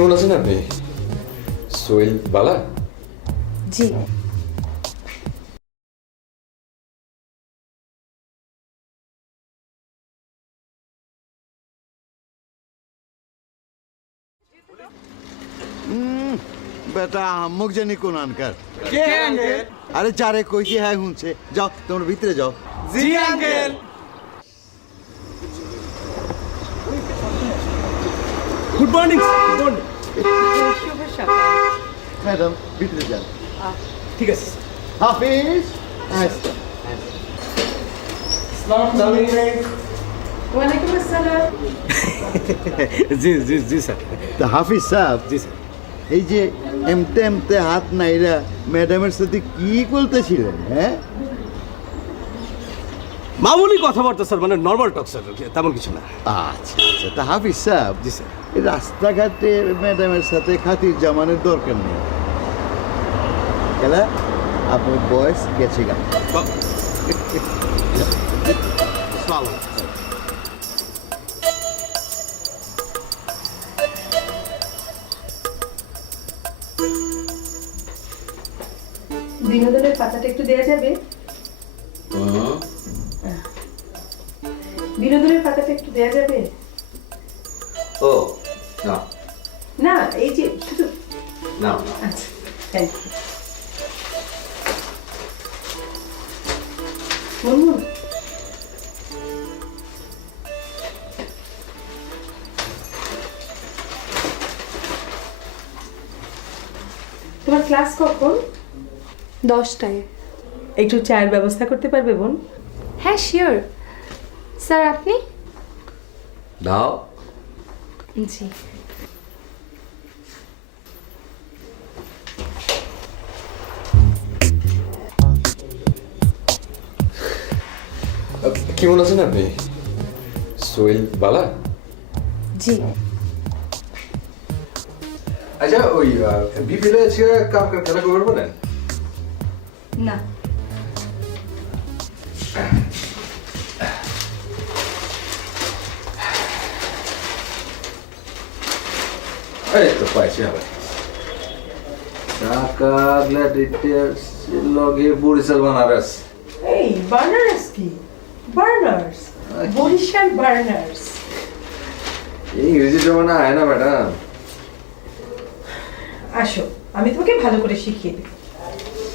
কেমন আছেন আপনি? সোহেল বালা? জি। বেটা আম্মুক জানি কোন আনকার কে আঙ্কেল? আরে যারে কইছি হ্যাঁ শুনছে যাও তোমরা ভিতরে যাও জি uncle. Good morning. Good morning. শুভ সকাল। ম্যাডাম ভিতরে যান ঠিক আছে। হাফিজ আসসালামু আলাইকুম। ওয়ালাইকুম আসসালাম। জি জি জি স্যার। তা হাফিজ সাহেব জি স্যার। এই যে এমতে এমতে হাত নাইরা ম্যাডামের সাথে কি বলতেছিলেন হ্যাঁ মামুলি কথাবার্তা স্যার, মানে নর্মাল টক স্যার, তেমন কিছু না। আচ্ছা আচ্ছা তা হাফিজ সাহেব জি স্যার। এই রাস্তাঘাটে ম্যাডামের সাথে খাতির জামানের দরকার নেই কেলা আপনার বয়স গেছে গা বিনোদনের পাতাটা একটু দেয়া যাবে? বিনোদনের পাতাটা একটু দেয়া যাবে? ও না না, এই যে শুধু। না আচ্ছা, থ্যাংক ইউ। মুনমুন, তোমার ক্লাস কখন? 10টায়। একটু চায়ের ব্যবস্থা করতে পারবে বোন? হ্যাঁ শিওর স্যার। আপনি? দাও। জি। কেমন আছেন আপনি? সোহেল বালা? জি। আচ্ছা ওই বিপিএল আজকে কাপ খেলা করবেন বলেন? না। এই তো পাইছি আবার ঢাকা গ্ল্যাডিয়েটর্স লগে বরিশাল বানারস। এই বার্নার্স কি? Burners, Barisal burners. ইংরেজিটা মানে আয় না ম্যাডাম। আসো, আমি তোমাকে ভালো করে শিখিয়ে দেব।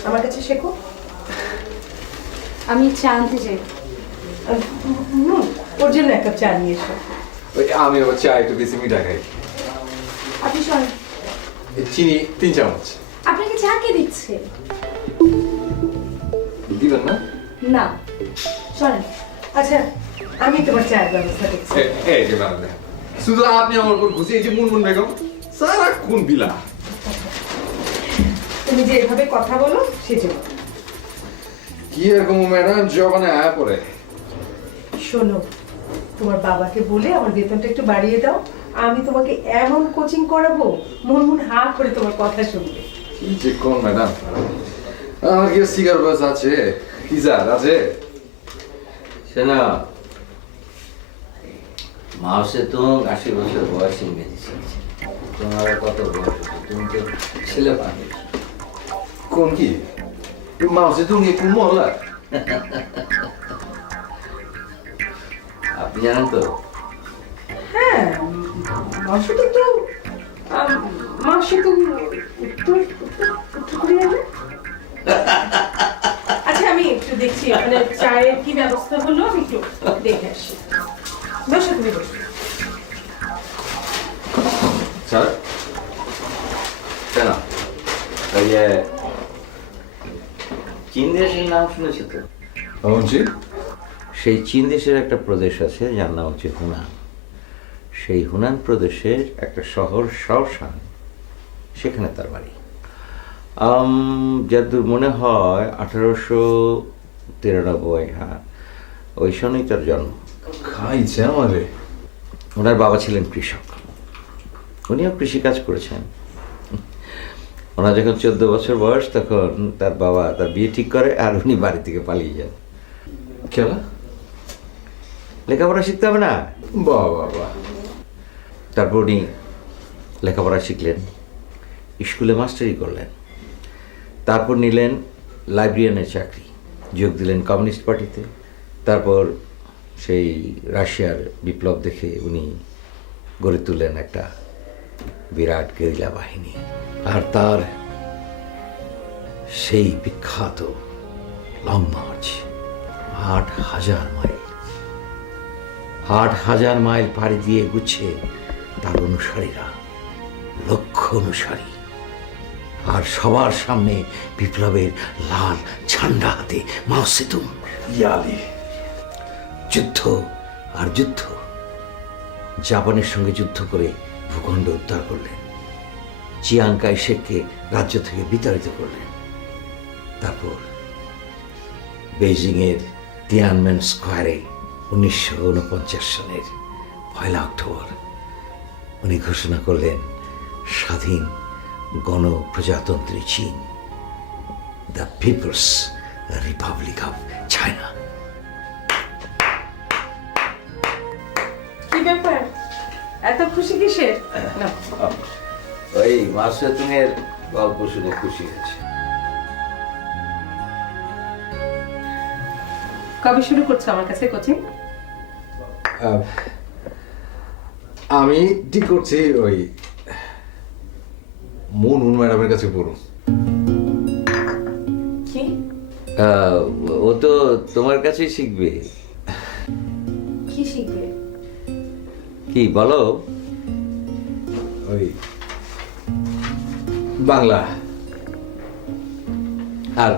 আমার কাছে শেখো। আমি চা আনতে যাই। ওর জন্য এক কাপ চা নিয়ে এসো। ওই আমি আবার চা একটু বেশি মিঠা খাই। আপনি শোনেন, চিনি 3 চামচ আপনাকে চা কে দিচ্ছে? দিবেন না? না, শোনেন। আচ্ছা, আমি তোমার চায়ের ব্যবস্থা করছি। এই যে ম্যাডাম দেখেন। শুধু আপনি আমার উপর খুশি, এই যে মুনমুন বেগম সারাক্ষণ বিলা। তুমি যে এভাবে কথা বলো সেজন্য। কি এরকম ম্যাডাম জবানে আয়া পড়ে। শোনো, তোমার বাবাকে বলে আমার বেতনটা একটু বাড়িয়ে দাও। আমি তোমাকে এমন কোচিং করাবো, মন হা করে তোমার কথা শুনবে। কি যে কোন ম্যাডাম, আমার কি সিগার বয়স আছে? হিজার আছে? শোনো, মাউসে তো 80 বছর বয়স ইংরেজি শিখছে। তোমার কত বয়স হচ্ছে? তুমি তো ছেলে মানুষ। কোন কি মাউসে তুমি কোন মহল্লা? আপনি জানেন তো? হ্যাঁ, মাসে তো মাসে তো উত্তর কোরিয়া না? আচ্ছা, আমি একটু দেখছি মানে চায়ের কি ব্যবস্থা হলো, আমি একটু দেখে আসি। বসো, তুমি বসো। স্যার কেন? ওই যে চীন দেশের নাম শুনেছো তো? জি। সেই চীন দেশের একটা প্রদেশ আছে যার নাম হচ্ছে হুনান। সেই হুনান প্রদেশের একটা শহর শাওশান, সেখানে তার বাড়ি। যদ্দূর মনে হয় 1893, হ্যাঁ, ওই সনেই তার জন্ম। খাইছে আমারে। ওনার বাবা ছিলেন কৃষক, উনিও কৃষিকাজ করেছেন। ওনার যখন 14 বছর বয়স তখন তার বাবা তার বিয়ে ঠিক করে আর উনি বাড়ি থেকে পালিয়ে যান। খেলা লেখাপড়া শিখতে হবে না? বাহ বাহ বাহ। তারপর উনি লেখাপড়া শিখলেন, স্কুলে মাস্টারি করলেন, তারপর নিলেন লাইব্রেরিয়ানের চাকরি, যোগ দিলেন কমিউনিস্ট পার্টিতে। তারপর সেই রাশিয়ার বিপ্লব দেখে উনি গড়ে তুললেন একটা বিরাট গেরিলা বাহিনী। আর তার সেই বিখ্যাত লং মার্চ, 8,000 মাইল, 8,000 মাইল পাড়ি দিয়ে গুচ্ছে তার অনুসারীরা, লক্ষ অনুসারী, আর সবার সামনে বিপ্লবের লাল ঝান্ডা হাতে মাও সেতুং। ইয়ালি যুদ্ধ আর যুদ্ধ। জাপানের সঙ্গে যুদ্ধ করে ভূখণ্ড উদ্ধার করলেন, চিয়াং কাই শেককে রাজ্য থেকে বিতাড়িত করলেন। তারপর বেইজিংয়ের তিয়ানমেন স্কোয়ারে 1949 সনের 1 অক্টোবর উনি ঘোষণা করলেন স্বাধীন গণপ্রজাতন্ত্রী চীন, the People's Republic of China. কি ব্যাপার, এত খুশি কিসের? না, ওই মাও সেতুং এর গল্প শুনে খুশি হয়েছে। কবে শুরু করছো আমার কাছে কোচিং? আমি ঠিক করছি ওই মুন ম্যাডামের কাছে পড়ুন। কি? ও তো তোমার কাছেই শিখবে। কি শিখবে? কি বলো? ওই বাংলা। আর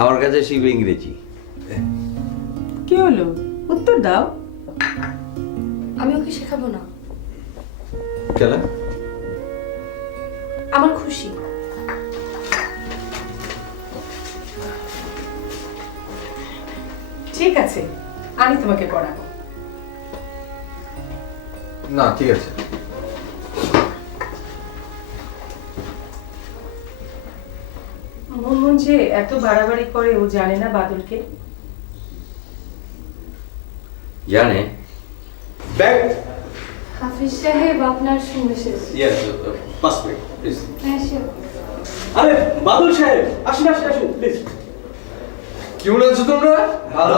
আমার কাছে শিখবে ইংরেজি। কি হলো, উত্তর দাও। আমি ওকে শেখাবো না, কেন? আমার খুশি। ঠিক আছে, আমি তোমাকে পড়াবো। না ঠিক আছে। মুনমুন যে এত বাড়াবাড়ি করে, ও জানে না বাদলকে? জানে। ব্যাগ হাফিজ সাহেব আপনার সঙ্গে শেষ। Yes, pass minute please. হ্যাঁ sure. আরে বাদল সাহেব, আসুন আসুন আসুন প্লিজ। কেমন আছো তোমরা? ভালো।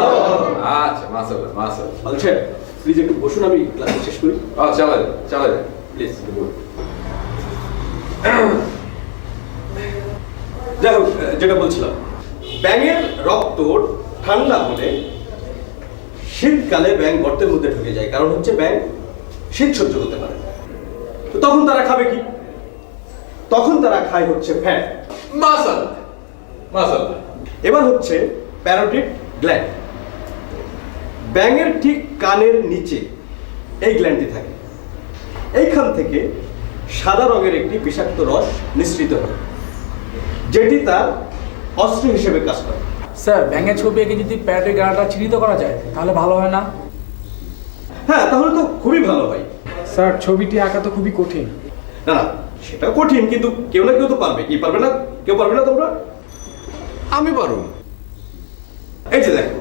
আচ্ছা, মাশাআল্লাহ মাশাআল্লাহ। বাদল সাহেব প্লিজ একটু বসুন, আমি ক্লাস শেষ করি। চালাই চালাই প্লিজ। যাই হোক, যেটা বলছিলাম, ব্যাঙের রক্ত ঠান্ডা হলে শীতকালে ব্যাঙ গর্তের মধ্যে ঢুকে যায়, কারণ হচ্ছে ব্যাঙ শীত সহ্য করতে পারে না। তো তখন তারা খাবে কি? তখন তারা খায় হচ্ছে ফ্যাট। মাশাআল্লাহ মাশাআল্লাহ। এবার হচ্ছে প্যারোটিড গ্ল্যান্ড। ব্যাঙের ঠিক কানের নিচে এই গ্ল্যান্ডটি থাকে। এইখান থেকে সাদা রঙের একটি বিষাক্ত রস নিঃসৃত হয়, যেটি তার অস্ত্র হিসেবে কাজ করে। স্যার, ব্যাঙের ছবি এঁকে যদি প্যারেটের গাড়াটা চিহ্নিত করা যায় তাহলে ভালো হয় না? হ্যাঁ, তাহলে তো খুবই ভালো হয়। স্যার, ছবিটি আঁকা তো খুবই কঠিন। না না, সেটা কঠিন, কিন্তু কেউ না কেউ তো পারবে। কি পারবে না? কেউ পারবে না তোমরা? আমি পারবো। এই যে দেখো,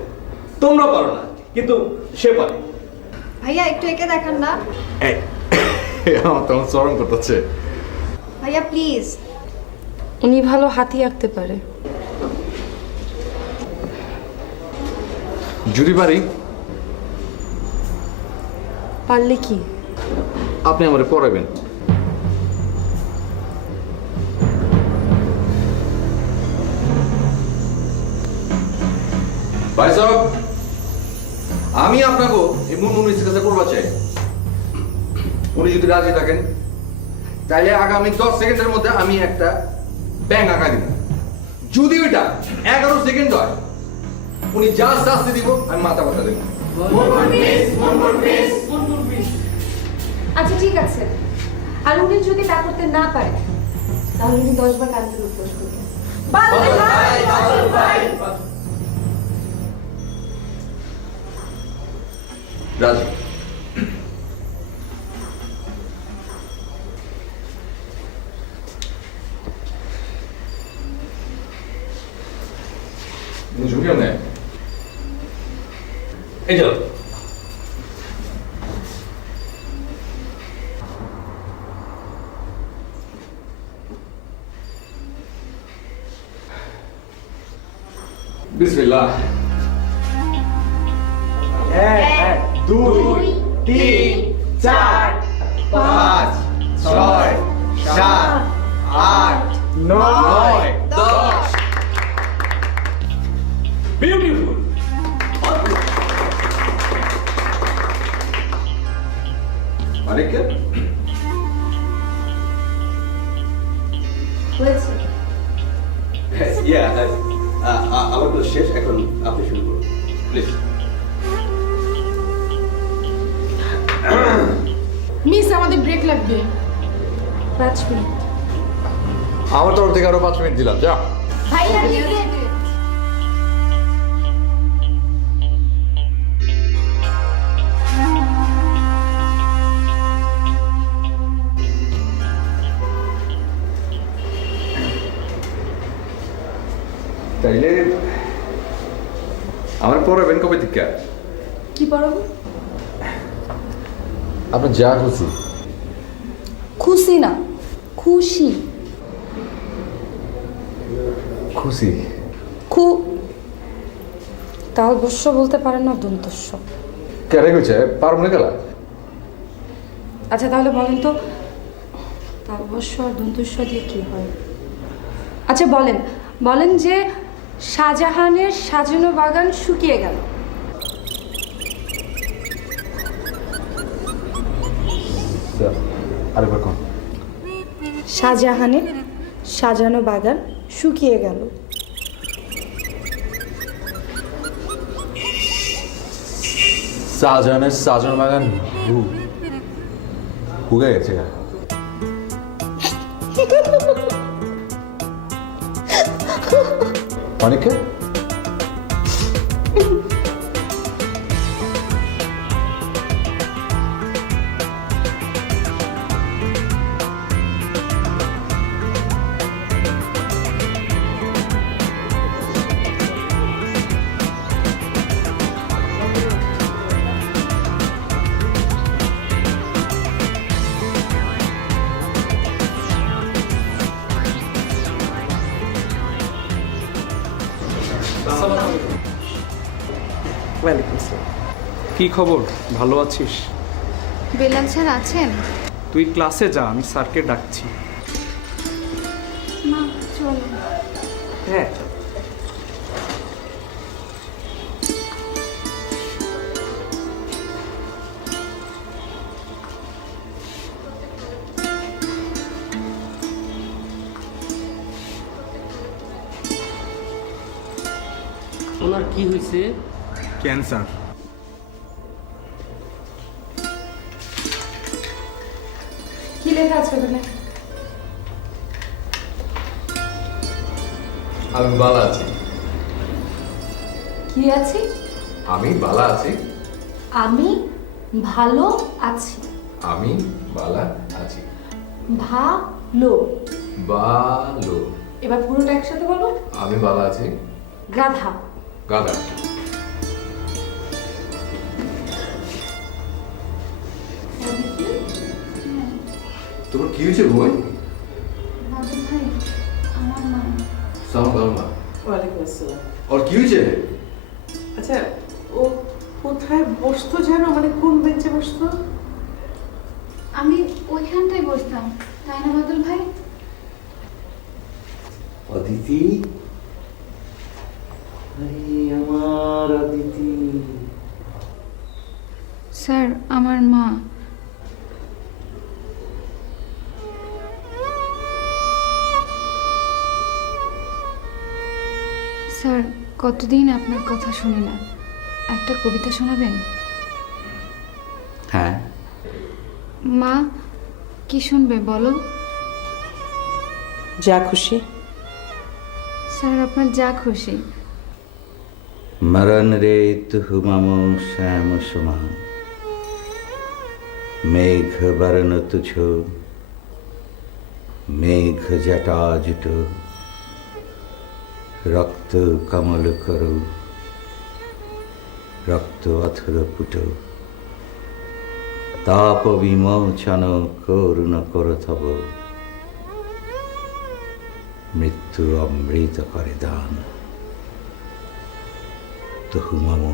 তোমরা পারো না, কিন্তু সে পারে। ভাইয়া একটু এঁকে দেখান না। আমার তখন চরম করতেছে। ভাইয়া প্লিজ। উনি ভালো হাতি আঁকতে পারে। যদি পারি, পারলে কি? আপনি আমারে পড়াবেন। ভাই সাহেব, আমি আপনাকে এই মুনমুন কাছে করবা চাই। উনি যদি রাজি থাকেন তাহলে আগামী 10 সেকেন্ডের মধ্যে আমি একটা ব্যাঙ আঁকা দিব। যদি ওইটা 11 সেকেন্ড হয়, উনি যা শাস্তি দিব আমি মাথা কথা দেব। আচ্ছা ঠিক আছে, আর উনি যদি তা করতে না পারে তাহলে উনি 10 বার কান্দের উপোস করবেন। রাজি। ঝুঁকিও নেয়। এই চলো। বিসমিল্লাহ। 1 2 3 4 5 6 7 8 9 10। বিউটিফুল। অনেকে হয়েছে। আমার তো শেষ, এখন আপনি শুরু করুন প্লিজ। মিস আমাদের ব্রেক লাগবে। 5 মিনিট। আমার তরফ থেকে আরো 5 মিনিট দিলাম, যা। ভাইয়া দিকে তাইলে আমার পড়াবেন কবে থেকে? কি পড়াবো? আপনার যা খুশি। খুশি না, খুশি। খুশি? খু তা অবশ্য বলতে পারেন না, দন্তস্ব। কেন গেছে পারব না গেলা? আচ্ছা তাহলে বলেন তো, তা অবশ্য আর দন্তস্ব দিয়ে কি হয়? আচ্ছা বলেন বলেন যে শাহজাহানের সাজানো বাগান শুকিয়ে গেল। আরেকবার কোন? শাহজাহানের সাজানো বাগান শুকিয়ে গেল। শাহজাহানের সাজানো বাগান হুগে গেছে। অনেকে ওয়ালাইকুম আসসালাম। কি খবর, ভালো আছিস? বেলাল স্যার আছেন? তুই ক্লাসে যা, আমি স্যারকে ডাকছি। না চলো। হ্যাঁ ওনার কি হয়েছে? ক্যান্সার। কি লেখা আছে ওখানে? আমি ভালো আছি। কি আছি? আমি ভালো আছি। আমি ভালো আছি। আমি ভালো আছি। ভালো। ভালো। এবার পুরোটা একসাথে বলো। আমি ভালো আছি। গাধা। গাদা। তোমার কি হয়েছে বই? সালাম মা। ওয়ালাইকুম আসসালাম। ওর কি হয়েছে? আচ্ছা ও কোথায় বসতো জানো, মানে কোন বেঞ্চে বসতো? আমি ওইখানটায় বসতাম, তাই না বাদল ভাই? অদিতি, আমার অদিতি। স্যার আমার মা। স্যার কতদিন আপনার কথা শুনি না, একটা কবিতা শোনাবেন? হ্যাঁ, মা কি শুনবে বলো? যা খুশি। স্যার আপনার যা খুশি। মরণ রে তুহু মম শ্যাম সমান, মেঘ বরণ তুছ, মেঘ জটা জুট, রক্ত কমল করু, রক্ত অথর পুট, তাপ বিমোচন করুণ করথব, মৃত্যু অমৃত করে দান। হুমামু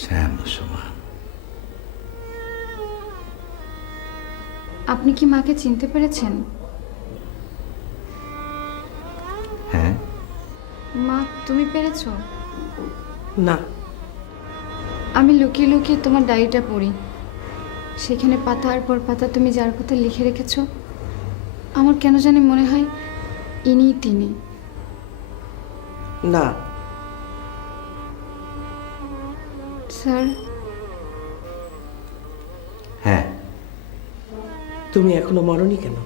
শ্যাম সমান। আপনি কি মাকে চিনতে পেরেছেন? হ্যাঁ, মা তুমি পেরেছো? না, আমি লুকিয়ে লুকিয়ে তোমার ডায়েরিটা পড়ি। সেখানে পাতার পর পাতা তুমি যার কথা লিখে রেখেছো, আমার কেন জানি মনে হয় ইনিই তিনি। না স্যার, হ্যাঁ, তুমি এখনো মরনি কেন?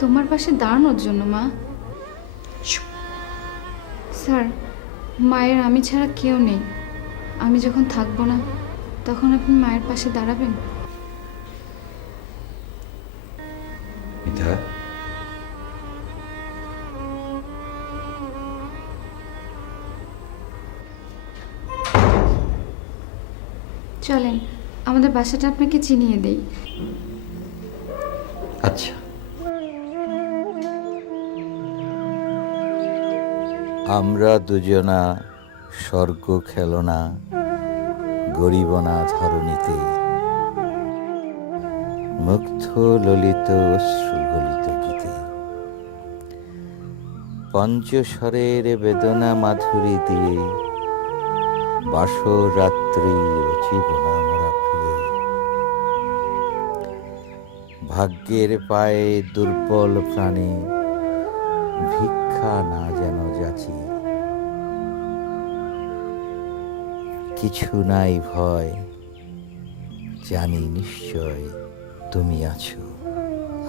তোমার পাশে দাঁড়ানোর জন্য মা। স্যার, মায়ের আমি ছাড়া কেউ নেই। আমি যখন থাকবো না তখন আপনি মায়ের পাশে দাঁড়াবেন? মিতা, চলেন আমাদের বাসাটা আপনাকে চিনিয়ে দেই। আচ্ছা। আমরা দুজনা স্বর্গ খেলনা, গরিবনা ধরণীতে, মুগ্ধ ললিত অশ্রুগলিত গীতে, পঞ্চস্বরের বেদনা মাধুরী দিয়ে বাসর রাত্রি রচিবনা মোরা প্রিয়ে। ভাগ্যের পায়ে দুর্বল প্রাণে ভিক্ষা না যেন যাচি, কিছু নাই ভয়, জানি নিশ্চয় তুমি আছো,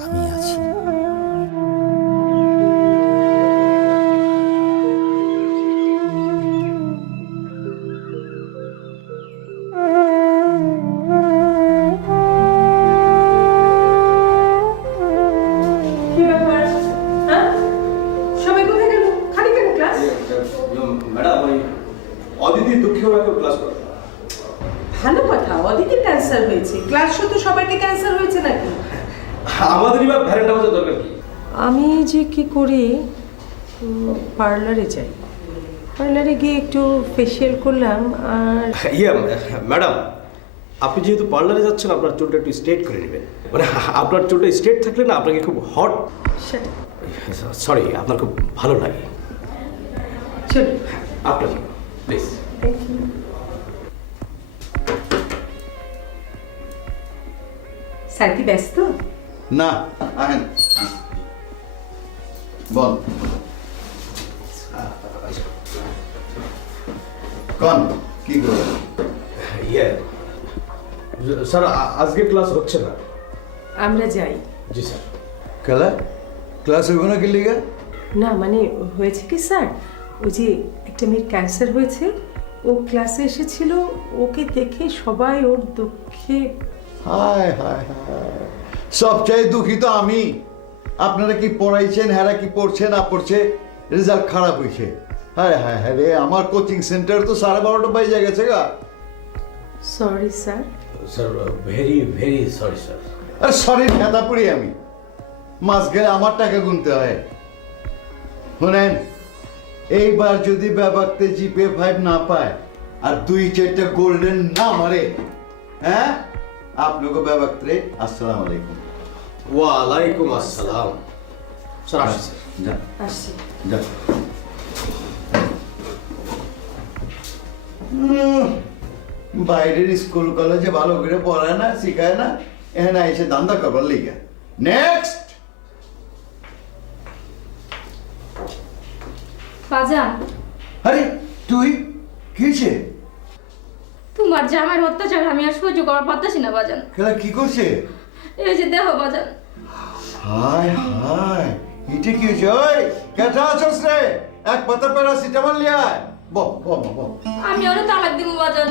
আমি আছি। কি ব্যাপার? হ্যাঁ, সবাই কোথায় গেল? খালি কেন ক্লাস? ম্যাডাম, ওই অদিতি দুঃখেও একটা ক্লাস করে। ভালো কথা, অদিতির ক্যান্সার হয়েছে। ক্লাস শুধু সবাইকে ক্যান্সার হয়েছে নাকি? আমাদের এবার ভ্যারেন্টা বাজার দরকার কি? আমি যে কি করি, পার্লারে যাই। পার্লারে গিয়ে একটু ফেসিয়াল করলাম আর ইয়ে ম্যাডাম, আপনি যেহেতু পার্লারে যাচ্ছেন, আপনার চুলটা একটু স্ট্রেট করে নেবেন। মানে আপনার চুলটা স্ট্রেট থাকলে না আপনাকে খুব হট, সরি, আপনার খুব ভালো লাগে। চল। আপনার প্লিজ। স্যার কি ব্যস্ত? না, আহেন বল কন কি করো? ইয়ে স্যার, আজকে ক্লাস হচ্ছে না। আমরা যাই। জি স্যার। খেলা ক্লাস হইব না কি লিগা? না মানে হয়েছে কি স্যার, ওই যে একটা মেয়ের ক্যান্সার হয়েছে, ও ক্লাসে এসেছিল, ওকে দেখে সবাই ওর দুঃখে। হায় হায় হায়, সবচেয়ে দুঃখী তো আমি। আপনারা কি পড়াইছেন, হ্যাঁ কি পড়ছে না পড়ছে, রেজাল্ট খারাপ হয়েছে। হায় হায় হায় রে, আমার কোচিং সেন্টার তো 12:30 বাজে গেছে গা। Sorry sir. Sir, very very sorry sir. আর সরি খেতা পড়ি আমি, মাস গেলে আমার টাকা গুনতে হয়। শোনেন, এইবার যদি ব্যাপারতে জিপে 5 না পায় আর 2-4টা গোল্ডেন না মারে, হ্যাঁ আপনাকে ব্যাপারতে আসসালামু আলাইকুম। ওয়ালাইকুম আসসালাম। স্যার আসি স্যার। যা আসছি। যা। বাইরের স্কুল কলেজে ভালো করে পড়ায় না, শিখায় না, এখানে এসে দান্দা করবার লিগা। নেক্সট। বাজান, আরে তুই কিছে? তোমার জামাইয়ের অত্যাচার আমি আর সহ্য করার পারতেছি না বাজান। খেলা কি করছে? এই যে দেখো বাজান। হায় হায়, এটা কি হয়েছে? ওই কেটা আছস রে, এক পাতা প্যারাসিটামল লিয়ে আয়। বহ বহ বহ। আমি ওরে তালাক দিব বাজান।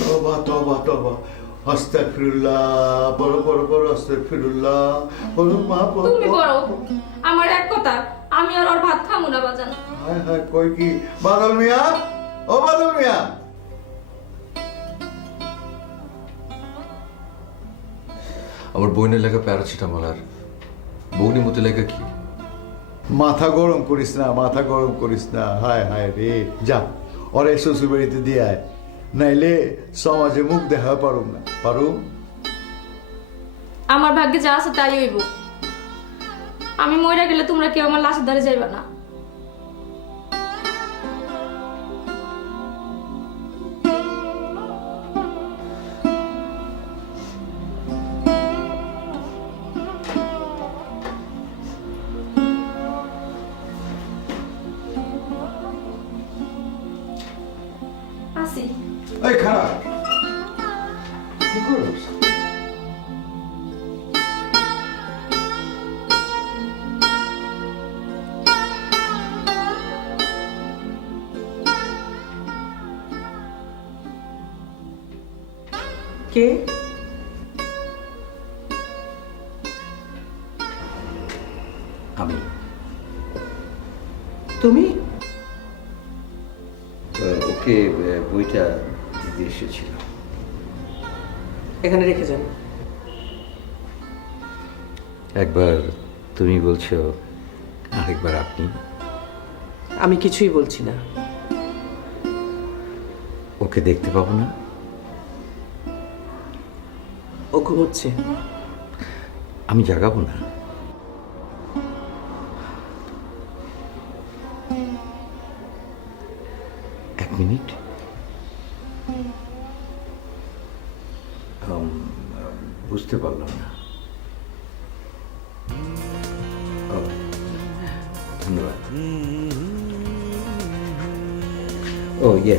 তবা তবা তবা, আস্তাগফিরুল্লাহ, বড় বড় বড় আস্তাগফিরুল্লাহ, বড় মা বড়। তুমি বড়, আমার এক কথা, আমি আর ওর ভাত খামু না বাজান। হায় হায়, কই কি? বাদল মিয়া, ও বাদল মিয়া। আমার বোনের লেখা প্যারাসিটামল আর বৌনি মতো লেখা কি? মাথা গরম করিস না, মাথা গরম করিস না। হায় হায় রে, যা ওরে শ্বশুর বাড়িতে দিয়ে আয়, নাইলে সমাজে মুখ দেখা পারুম না। পারুম? আমার ভাগ্যে যা আছে তাই হইব। আমি মইরা গেলে তোমরা কেউ আমার লাশের ধারে যাইবা না। আসি। এই খারাপ কি করছ? কে? আমি তুমি? ওকে বইটা দিতে এসেছিল। এখানে রেখে যান। একবার তুমি বলছো, আরেকবার আপনি। আমি কিছুই বলছি না। ওকে দেখতে পাবো না? ও ঘুমোচ্ছে। আমি জাগাবো না। এক মিনিট। বুঝতে পারলাম না। ও, ধন্যবাদ। ও ইয়ে,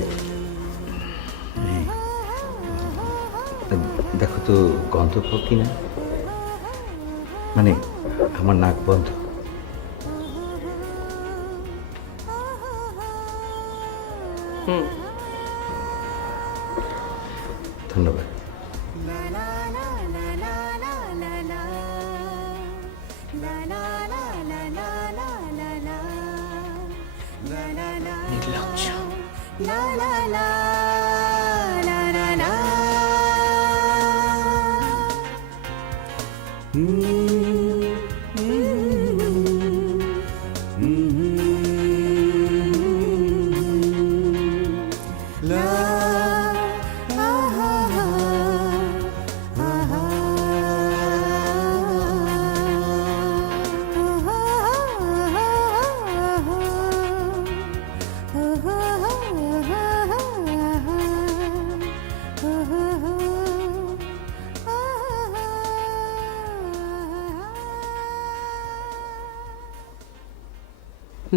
দেখো তো গন্ধ পাও কিনা, মানে আমার নাক বন্ধ। ধন্যবাদ। নির্লজ্জ।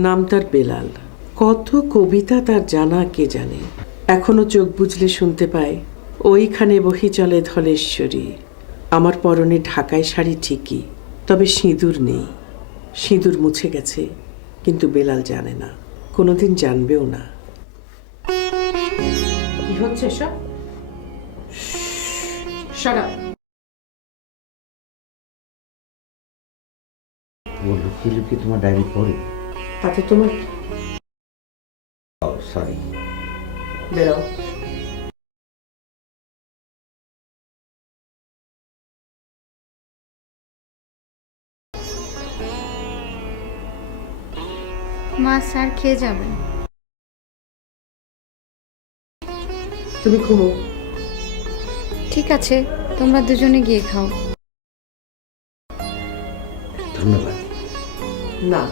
নাম তার বেলাল। কত কবিতা তার জানা কে জানে। এখনো চোখ বুঝলে শুনতে পায়, ওইখানে বহি চলে ধলেশ্বরী। আমার পরনে ঢাকায় শাড়ি ঠিকই, তবে সিঁদুর নেই। সিঁদুর মুছে গেছে, কিন্তু বেলাল জানে না, কোনোদিন জানবেও না। কি হচ্ছে এসব? Shut up. ও লুকিয়ে লুকিয়ে তোমার ডায়েরি পড়ে? তাতে তোমার? সরি। বেরাও। মা স্যার খেয়ে যাবেন। তুমি ঘুমো। ঠিক আছে, তোমরা দুজনে গিয়ে খাও। ধন্যবাদ। না।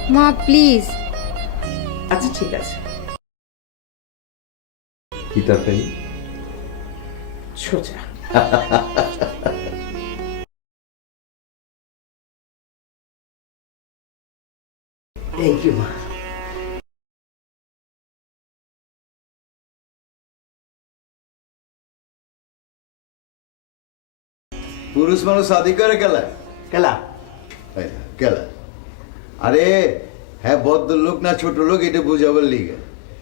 মা প্লিজ। আচ্ছা ঠিক আছে। কি তরকারি? সোজা। থ্যাংক ইউ মা। পুরুষ মানুষ শাদি করে কেলা কেলা কেলা? আরে হ্যাঁ, বদ্ধ লোক না ছোট লোক, এটা বুঝাবার লিগে।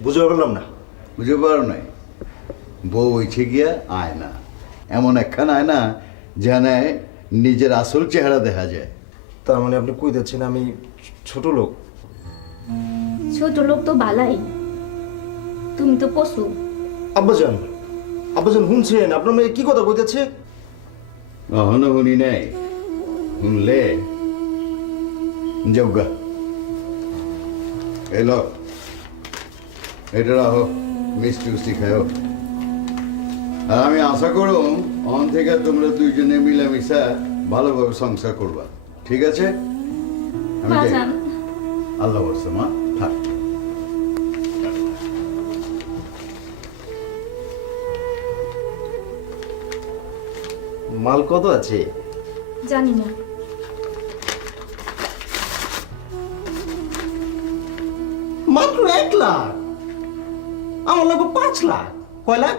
বুঝতে পারলাম না। বুঝতে পারো নাই? বউ হইছে গিয়া আয় না, এমন একখান আয় না জানে নিজের আসল চেহারা দেখা যায়। তার মানে আপনি কই যাচ্ছেন আমি ছোট লোক? ছোট লোক তো ভালাই, তুমি তো পশু। আব্বাজান, আব্বাজান শুনছেন আপনার মেয়ে কি কথা কইতেছে? অহনো শুনি নাই, শুনলে যোগা এলো এটা রাখো মিষ্টি উষ্টি খাও আর আমি আশা করুম অন থেকে তোমরা দুইজনে মিলামিশা ভালোভাবে সংসার করবা ঠিক আছে আমি যাই। আল্লাহ বলছে মা থাক মাল কত আছে? জানি না। মাত্র 1 লাখ, আমার লাগবে 5 লাখ। কয় লাখ?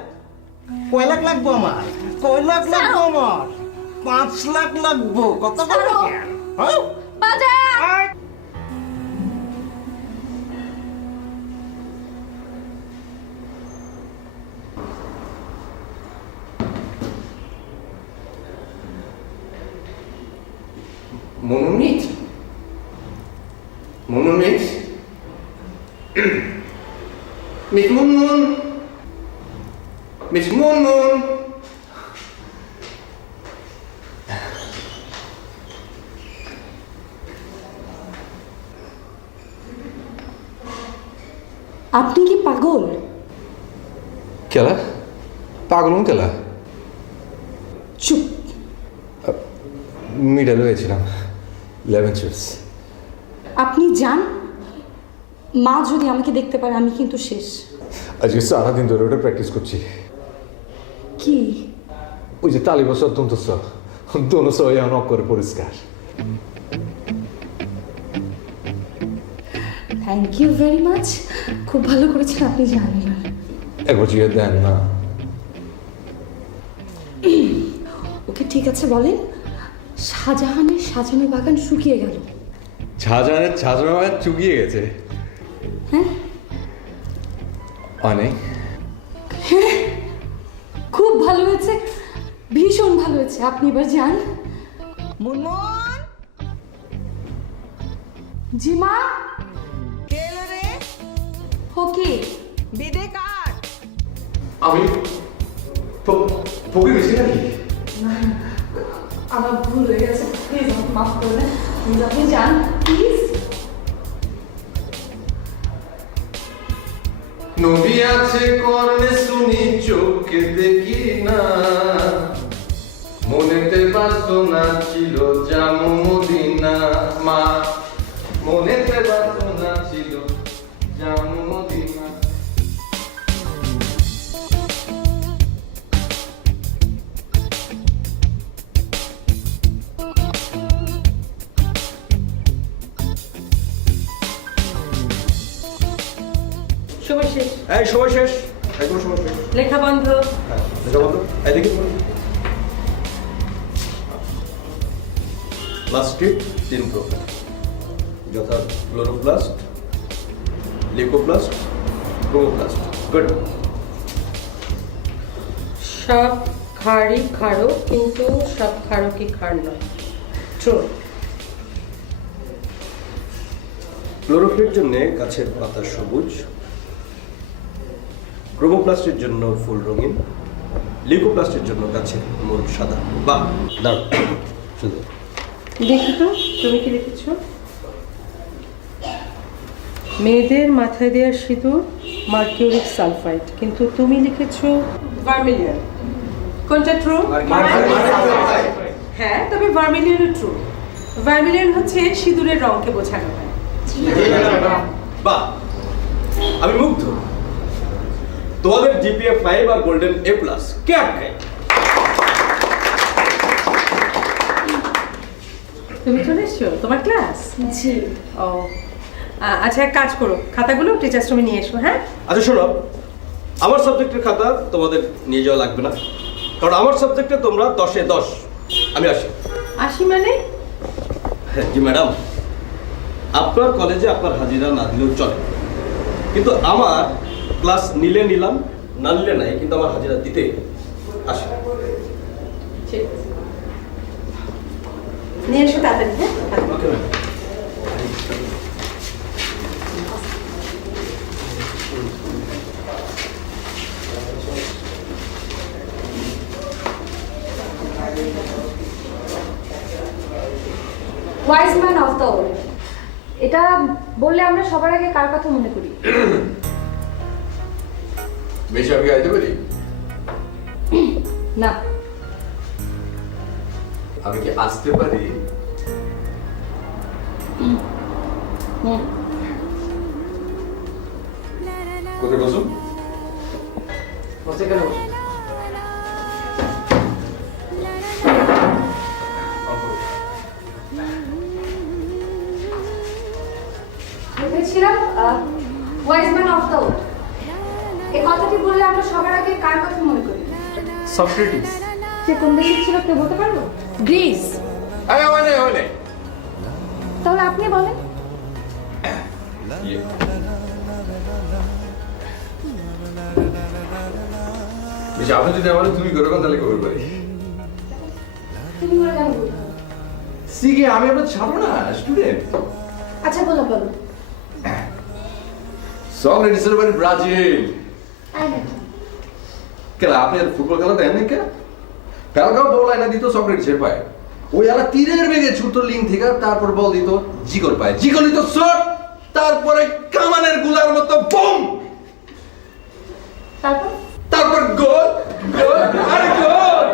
কয় লাখ লাগবো আমার? কয় লাখ লাগবো আমার? 5 লাখ লাগবো। কত টাকা? হ্যাঁ? বাজার মনুমিত মনুমিত মিস মুনমুন মিস মুনমুন আপনি কি পাগল? কেলা পাগল কেলা চুপ। মিডাল হয়েছিলাম 11 চিপস আপনি যান, মা যদি আমাকে দেখতে পারে আমি কিন্তু শেষ। আজকে সারাদিন ধরে ওটা প্র্যাকটিস করছি কি? ওই যে তালি বছর দন্তস দোনো সহ এখন করে পরিষ্কার থ্যাংক ইউ ভেরি মাচ, খুব ভালো করেছেন আপনি জানেন। একবার জিয়ে দেন না ওকে ঠিক আছে বলেন, শাহজাহানের সাজানো বাগান শুকিয়ে গেল। শাহজাহানের সাজানো বাগান চুকিয়ে গেছে হ্যাঁ অনেক খুব ভালো হয়েছে, ভীষণ ভালো হয়েছে। আপনি এবার যান। মুনমুন জি মা। কে এলো রে? ওকে বিদে কাট। আমি ফকির বেশি নাকি আমার ভুল হয়ে গেছে, প্লিজ আমাকে মাফ করে দেন। প্লিজ আপনি যান প্লিজ। নবী আছে কর্ণে শুনি চোখে দেখি না মনেতে বাসনা ছিল জামু মদিনা মা মনেতে বাসনা ছিল জামু মদিনা সময় শেষ, এই সময় শেষ, একদম সময় শেষ। লেখা বন্ধ। হ্যাঁ, দেখা বন্ধ। এদিকে প্লাস্টিক 3 প্রকার, যথা ক্লোরোপ্লাস্ট, লিউকোপ্লাস্ট, ক্রোমোপ্লাস্ট। গুড। সব ক্ষারই ক্ষারক, কিন্তু সব ক্ষারকই ক্ষার নয়। ট্রু। ক্লোরোফিলের জন্য গাছের পাতা সবুজ, ক্রোমোপ্লাস্টের জন্য ফুল রঙিন, লিউকোপ্লাস্টের জন্য গাছের মূল সাদা। বাহ, দাঁড়াও শুধু দেখি তো তুমি কি লিখেছ। মেয়েদের মাথায় দেওয়ার সিঁদুর মার্কিউরিক সালফাইড, কিন্তু তুমি লিখেছো ভার্মিলিয়ন। কোনটা ট্রু? হ্যাঁ, তবে ভার্মিলিয়নও ট্রু। ভার্মিলিয়ন হচ্ছে সিঁদুরের রঙকে বোঝানো হয়। বাহ, আমি মুগ্ধ। তোমাদের জিপিএ 5 আর গোল্ডেন A+ কে আটকায়? তুমি চলে এসছো, তোমার ক্লাস? জি। ও আচ্ছা, এক কাজ করো, খাতাগুলো টিচার্স রুমে নিয়ে এসো। হ্যাঁ, আচ্ছা শোনো, আমার সাবজেক্টের খাতা তোমাদের নিয়ে যাওয়া লাগবে না, কারণ আমার সাবজেক্টে তোমরা 10-এ 10। আমি আসি। আসি মানে? জি ম্যাডাম, আপনার কলেজে আপনার হাজিরা না দিলেও চলে, কিন্তু আমার ক্লাস নিলে নিলাম, না নিলে নাই, কিন্তু আমার হাজিরা দিতে আসে। ঠিক আছে, নিয়ে এসো তাড়াতাড়ি। হ্যাঁ, okay ma'am. Wise man of the world. এটা বললে আমরা সবার আগে কার কথা মনে করি? বেশি আমি গাইতে পারি? না। আমি কি আসতে পারি? কোথায় বসুন? বসে কেন বসে? ভেবেছিলাম wise man of the world এই কথাটি বললে আমরা সবার আগে কার কথা মনে করি? সক্রেটিস। সে কোন দেশের ছিল কেউ বলতে পারবো? গ্রিস। হয় তাহলে আপনি বলেন। বেশি আপনি যদি আমার তুমি করে তাহলে কি করবে? তুমি বলে কেন বলবো? সিকে আমি আপনার ছাত্র না, স্টুডেন্ট। আচ্ছা বলো বলো। সক্রেটিসের বাড়ি ব্রাজিল। তাই নাকি? কেন আপনি আর ফুটবল খেলা দেন নাকি? ফ্যালকাও বল আইনা দিত সক্রেটিসের পায়ে। ওই আলা তীরের বেগে ছুটতো লিঙ্ক থেকে, তারপর বল দিত জিগর পায়ে, জিগর দিত শট, তারপরে কামানের গুলার মতো বুম, তারপর গোল, গোল আর গোল।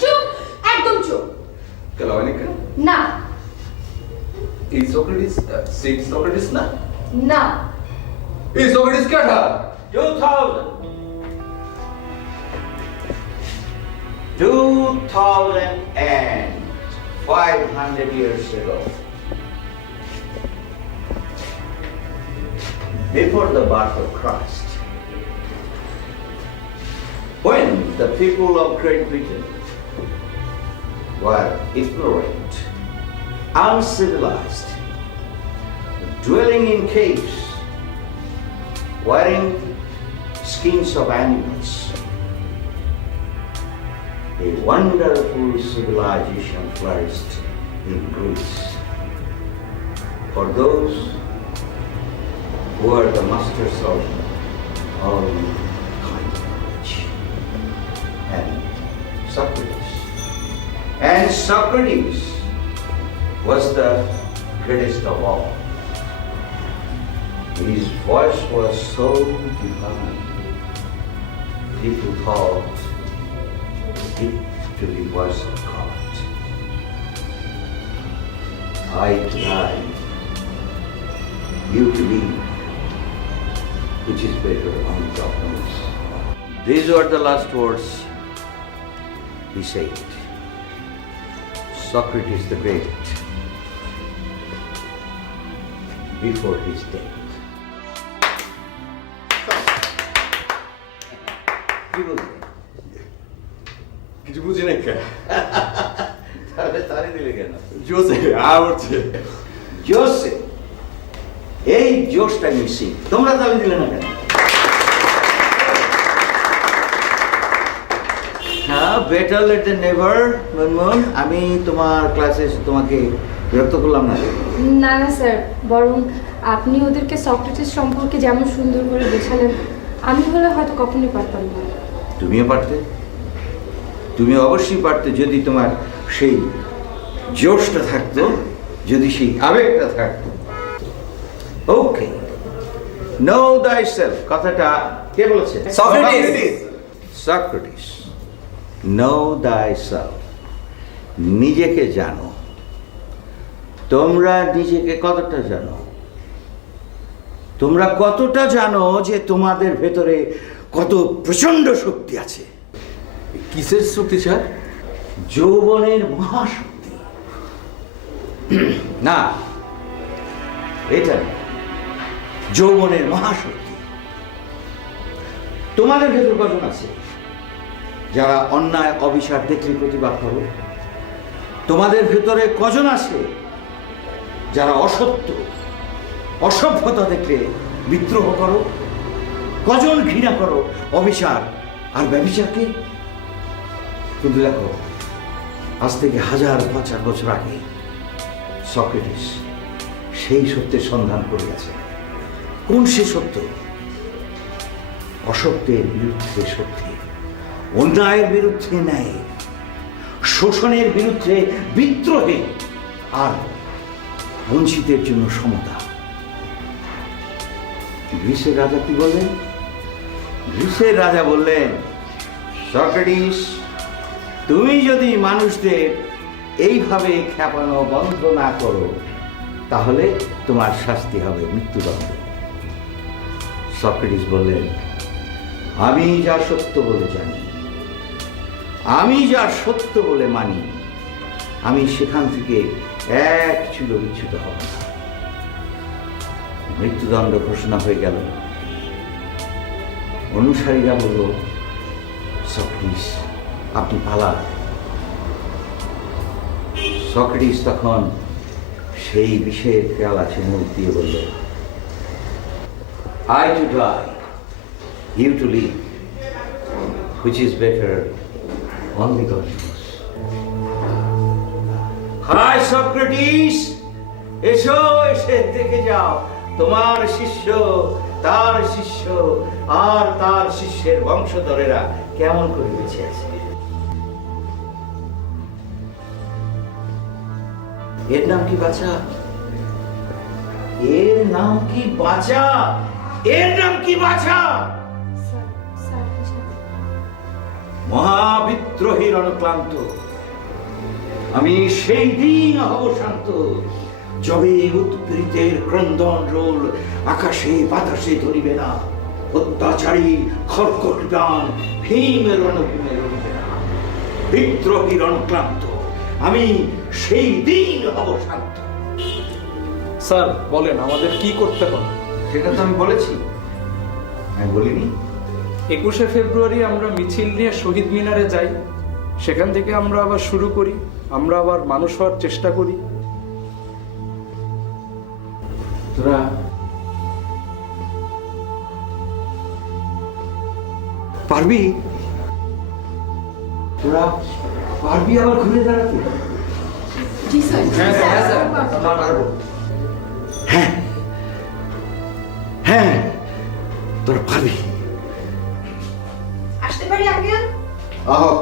চুপ, একদম চুপ। কেন হয় নাকি? না এই সক্রেটিস সেই সক্রেটিস না? না। এই সক্রেটিস কাটা 2500 years ago, before the birth of Christ, when the people of Great Britain were ignorant, uncivilized, dwelling in caves, wearing skins of animals, a wonderful civilization flourished in Greece. For those who are the masters of all kind of knowledge, and Socrates was the greatest of all. His voice was so divine, people thought it to be voice of God. I try, you believe, which is better on the darkness. These were the last words he said. Socrates the Great, before his death. কি বলতে? কিছু বুঝি নাই কেন? তাহলে তারে দিলে কেন? জোসে আউটছে। জোসে, এই জোশটা মিসিং। তোমরা তালে দিলে না কেন? হ্যাঁ, better late than never. Manmohan, আমি তোমার ক্লাসে তোমাকে বিরক্ত করলাম না? না না স্যার, বরং আপনি ওদেরকে সক্রেটিস সম্পর্কে যেমন সুন্দর করে বোঝালেন, আমি হলে হয়তো কখনোই পারতাম না। তুমিও পারতে, তুমি অবশ্যই পারতে যদি তোমার সেই জোশটা থাকতো, যদি সেই আবেগটা থাকতো। ওকে, নো thyself কথাটা কে বলেছে? সক্রেটিস। সক্রেটিস, নো thyself, নিজেকে জানো। তোমরা নিজেকে কতটা জানো? তোমরা কতটা জানো যে তোমাদের ভেতরে কত প্রচন্ড শক্তি আছে? কিসের শক্তি স্যার? যৌবনের মহাশক্তি। না, এটা না, যৌবনের মহাশক্তি। তোমাদের ভেতর কজন আছে যারা অন্যায় অবিচার দেখলে প্রতিবাদ করো? তোমাদের ভেতরে কজন আছে যারা অসত্য অসভ্যতা দেখলে বিদ্রোহ করো? কজন ঘৃণা করো অবিচার আর ব্যভিচারকে? কিন্তু দেখো, আজ থেকে 1000-5000 বছর আগে সক্রেটিস সেই সত্যের সন্ধান করে গেছে। কোন সে সত্য? অসত্যের বিরুদ্ধে সত্য, অন্যায়ের বিরুদ্ধে ন্যায়, শোষণের বিরুদ্ধে বিদ্রোহে, আর বঞ্চিতের জন্য সমতা। গ্রিসের রাজা কি বললেন? গ্রিসের রাজা বললেন, সক্রেটিস, তুমি যদি মানুষদের এইভাবে খেপানো বন্ধ না করো তাহলে তোমার শাস্তি হবে মৃত্যুদণ্ড। সক্রেটিস বললেন, আমি যা সত্য বলে জানি, আমি যা সত্য বলে মানি, আমি সেখান থেকে এক চুলো বিচ্যুত হব না। মৃত্যুদণ্ড ঘোষণা হয়ে গেল। অনুসারীরা বলল, সক্রেটিস আপনি পালান। সক্রেটিস তখন সেই বিষের পেয়ালা মুখ দিয়ে বলল, I to die, you to live, which is better, only God knows. Hi Socrates, এসো, এসে দেখে যাও তোমার শিষ্য, তার শিষ্য আর তার শিষ্যের বংশধরেরা কেমন করে বেঁচে আছে। এর নাম কি বাঁচা? এর নাম কি বাঁচা? এর নাম কি বাঁচা? মহাবিদ্রোহীর অনুক্লান্ত আমি সেই দিন হব শান্ত, যবে উৎপীড়িতের ক্রন্দন রোল আকাশে বাতাসে ধরিবে না, অত্যাচারী খড়খড় গান ভীমের রণভূমে রইবে না। বিদ্রোহীর অনুক্লান্ত আমি সেই দিন হব শান্ত। স্যার বলেন আমাদের কি করতে হবে? সেটা তো আমি বলেছি, আমি বলিনি? 21শে ফেব্রুয়ারি আমরা মিছিল নিয়ে শহীদ মিনারে যাই, সেখান থেকে আমরা আবার শুরু করি, আমরা আবার মানুষ হওয়ার চেষ্টা করি। তোরা পারবি? তোরা পারবি আবার ঘুরে দাঁড়াতে? জি স্যার। পারবো। হ্যাঁ হ্যাঁ, তোরা পারবি। আসতে পারি আঙ্কেল? আহ,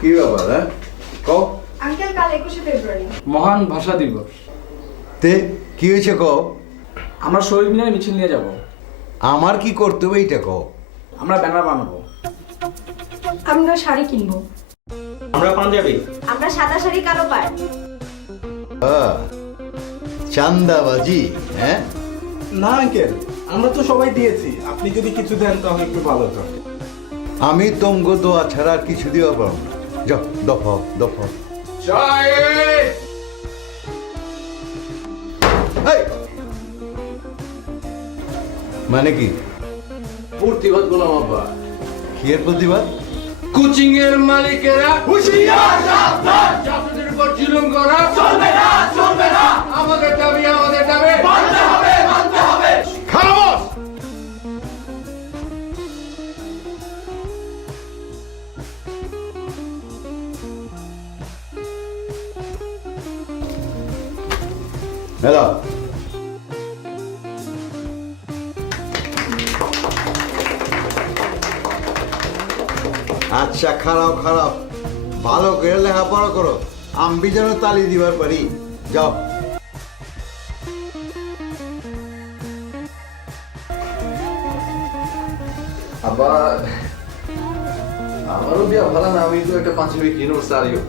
কি ব্যাপার? হ্যাঁ, কও। আঙ্কেল কাল 21শে ফেব্রুয়ারি। মহান ভাষা দিবস। তে কি হয়েছে কও? আমরা শহীদ মিনারে মিছিল নিয়ে যাব। আমার কি করতে হবে এইটা কও। আমরা ব্যানার বানাবো। আমরা শাড়ি কিনবো। আমরা পাঞ্জাবি। আমরা সাদা শাড়ি কালো পাড়। চান্দাবাজি? হ্যাঁ, না আঙ্কেল, আমরা তো সবাই দিয়েছি, আপনি যদি কিছু দেন তাহলে একটু ভালো হতো। আমি তঙ্গ দোয়া ছাড়া আর কিছু দিতে পারবো না। যাও, দফা দফা। মানে কি? প্রতিবাদ গোলাম আব্বা। কি এর প্রতিবাদ? কোচিং এর মালিকেরা হুঁশিয়ার, সাবধান, ছাত্রদের উপর জুলুম করা চলবে না, চলবে না। আমাদের দাবি, আমাদের দাবি মানতে হবে, মানতে হবে। খামোশ। হ্যালো, আচ্ছা, খারাপ খারাপ, ভালো করে লেখাপড়া করো, আমি যেন তালি দিবার পারি। যাও। আবার আমারও বিয়া ভালো না, আমি তো একটা পাঞ্জাবি কিনবো সারিও।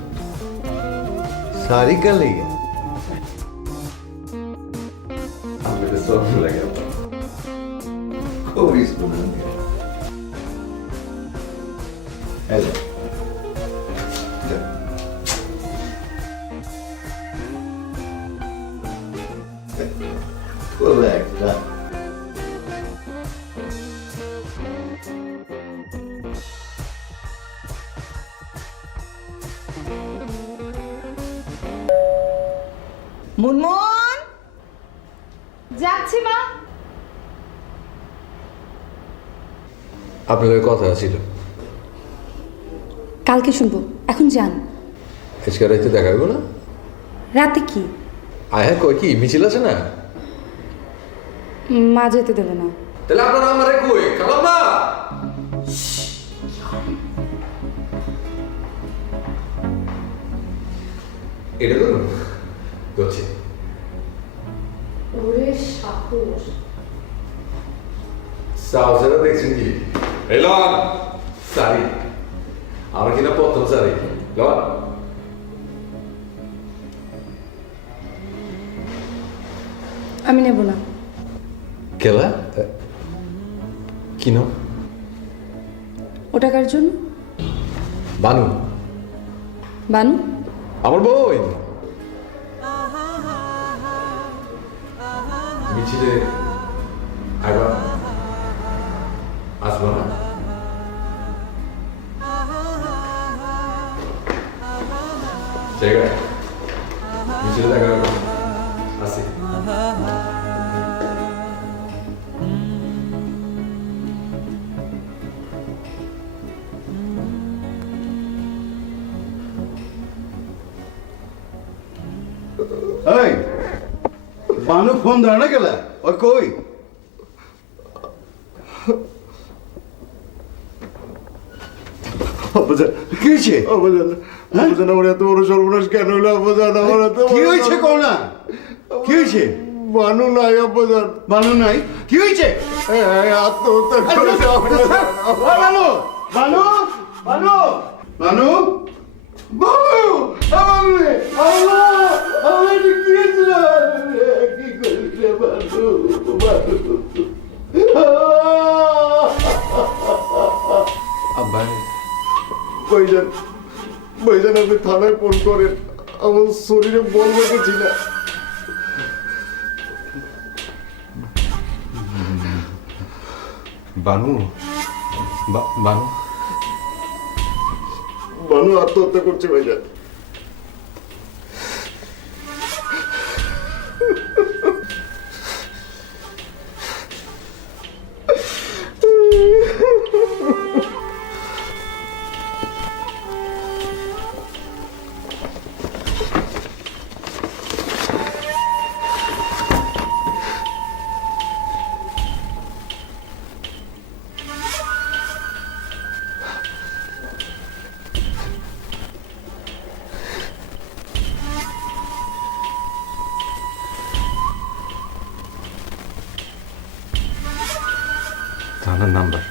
সারি কার লেগে? আমি তো সব লাগে আব্বা। খুব রিস্ক না। হ্যালো, একটা মুনমুন, যাচ্ছি মা। আপনার কথা ছিল, কালকে শুনবো, এখন যান। আজকে রাতে দেখা হইব না? রাতে কি? আয় হ্যাঁ, কই কি মিছিল আছে না? মা যেতে দেবে না। তাহলে আপনারা আমারে কই খালাম্মা? এটা করুন করছি। ওরে সাহস! সাহসেরা দেখছেন কি? এই লন সারি, আমার কিনা প্রথম সারি লন। আমি নেব না। কেলা কিনো? ও টাকার জন্য? বানু, বানু? আমার বই মিছিলে আইবা আসবো না? ঠিক আছে, মিছিলে দেখা হবে, আসি। এই বানু ফোন ধরে না গেলা, ও কই? কি হয়েছে? আমার এত বড় সর্বনাশ কেন হলো আব্বাজান? আমার এত কি হয়েছে কও না? কি হয়েছে? বানু নাই আব্বাজান। বানু নাই? কি হয়েছে? আত্মহত্যা করেছে আব্বাজান। বানু বানু বানু বানু বাবু, বাবু রে, আল্লাহ, আল্লাহ, এটা কি হয়েছিল? কি করিস রে বানু, বানু? আব্বা ভাইজান, ভাইজান আপনি থানায় ফোন করেন, আমার শরীরে বল বেঁধেছি না। বানু, বানু বানু আত্মহত্যা করছে ভাইজান। থানার নাম্বার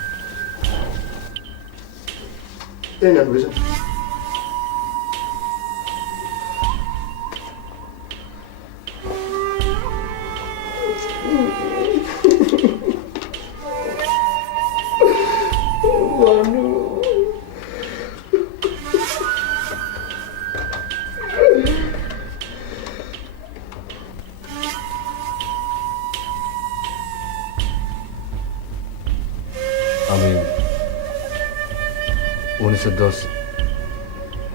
এই নেন ভাইজান। আমি 1910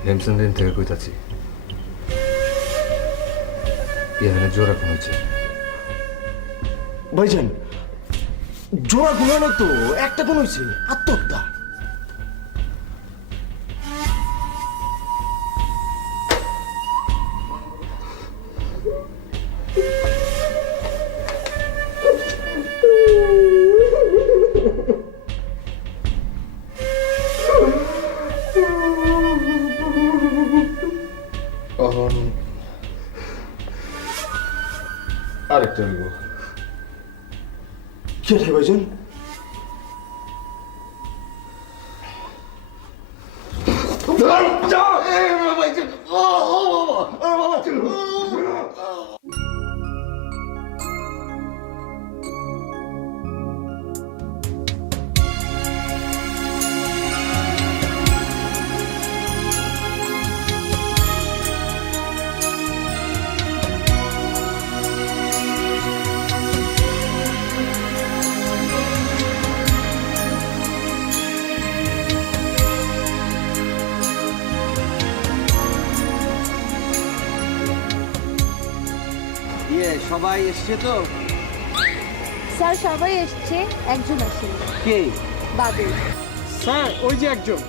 হেমচন্দ্রিন থেকে কইতাছি। এখানে জোড়া কোন হয়েছে? ভাইজান জোড়া গুলো না তো, একটা কোন হয়েছে আত্মহত্যা। এখন আরেকটা হইব। কে রে ভাইজান? সবাই এসছে তো? স্যার সবাই এসছে, একজন আসেনি। কে? বাদল। স্যার ওই যে একজন।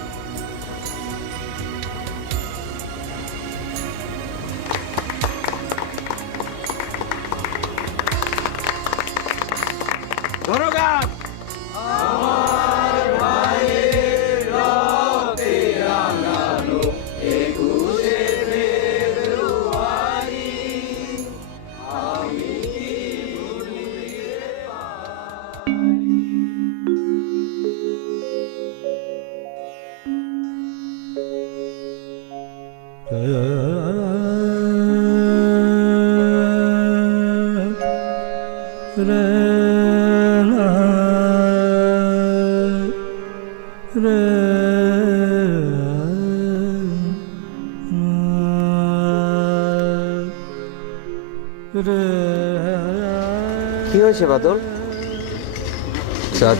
ধরোগান কি হয়েছে বাদল? স্যার,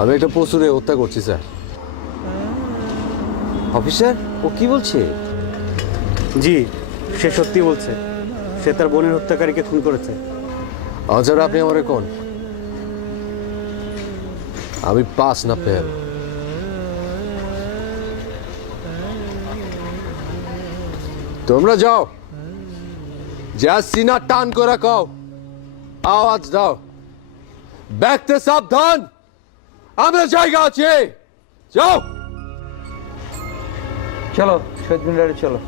আমি একটা পশুরে হত্যা করছি স্যার। অফিসার, ও কি বলছে? জি, সে সত্যি বলছে। সে তার বোনের হত্যাকারীকে খুন করেছে। আচ্ছা, আপনি আমারে কোন আমি পাস না ফেল? তোমরা যাও, যা সিনা টান করে কাও, আওয়াজ দাও, ব্যাগতে সাবধান, আমার জায়গা আছে, যাও। চলো শহীদ মিনারে চলো।